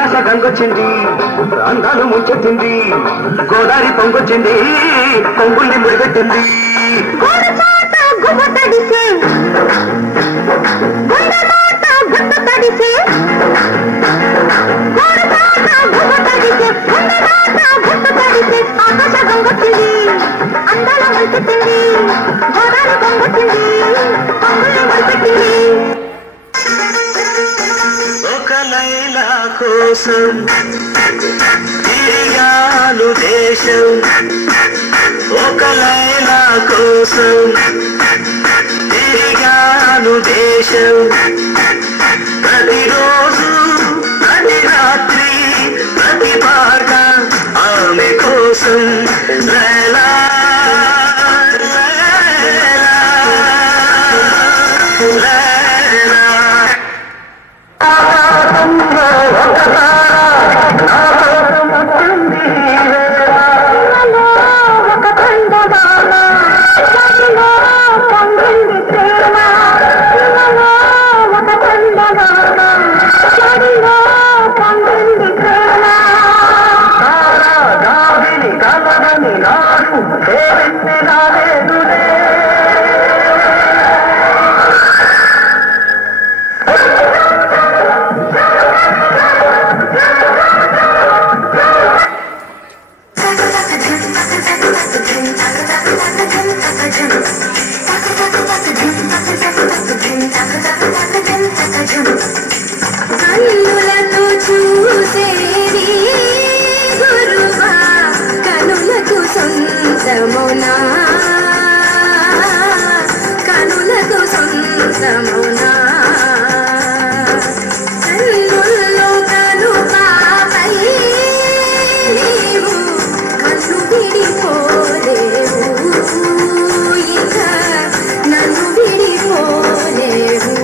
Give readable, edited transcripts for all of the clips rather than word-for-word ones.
ఆకాశ గంగొచ్చింది అందాలు ముంచెత్తింది గోదావరి పొంగొచ్చింది పొంగుల్ని ముడిపెట్టింది ఆకాశ గంగొచ్చింది అందాల ముంచెత్తింది గోదావరి పొంగొచ్చింది పొంగుల్ని ముడిపెట్టింది ఒక లైలా కోసం తిరిగాను దేశం ఒక లైలా కోసం తిరిగాను దేశం ప్రతిరోజు ప్రతి రాత్రి ప్రతి పాట ఆమె కోసం లైలా కన్నులతో చూసేది గురువా కనులకు సొంతమునా కనులకు సొంతమునా కన్నుల్లో కను పాపై నీవు కన్ను విడిపోలేవు ఇక నన్ను విడిపోలేవు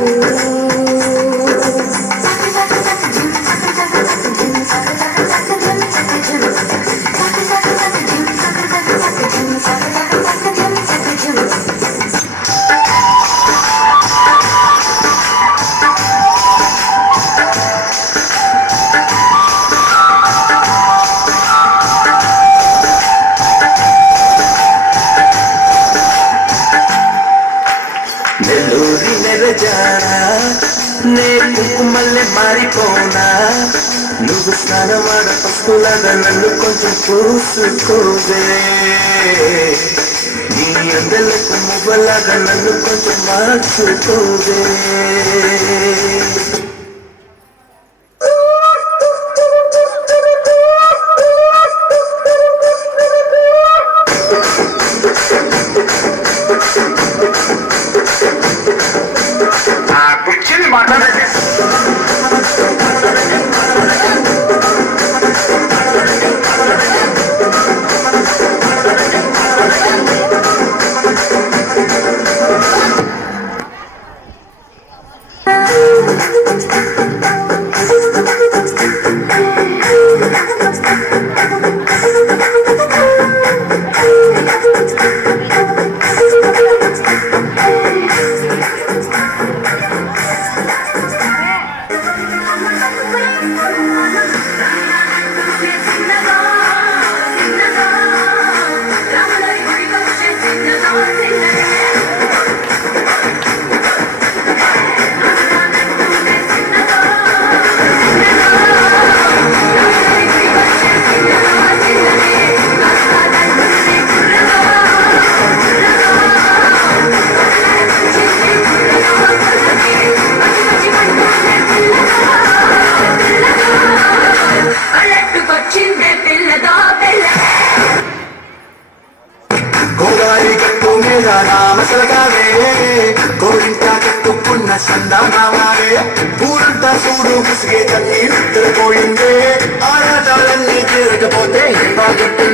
నెల్లూరి నెరజానా నే కుంకుమల్లె మారిపోనా నువ్వు స్నానమాడ పస్తులాగా నన్ను కొంచెం చూసుకోవే నీ అందలకు మువ్వలాగా నన్ను కొంచెం మార్చుకోవే కూర్చొని మాట్లాడండి పూరంతా చూడు ముసిగే తల్లి పోయిందే ఆరాటాలన్నీ తీరకపోతే బాగుంటుంది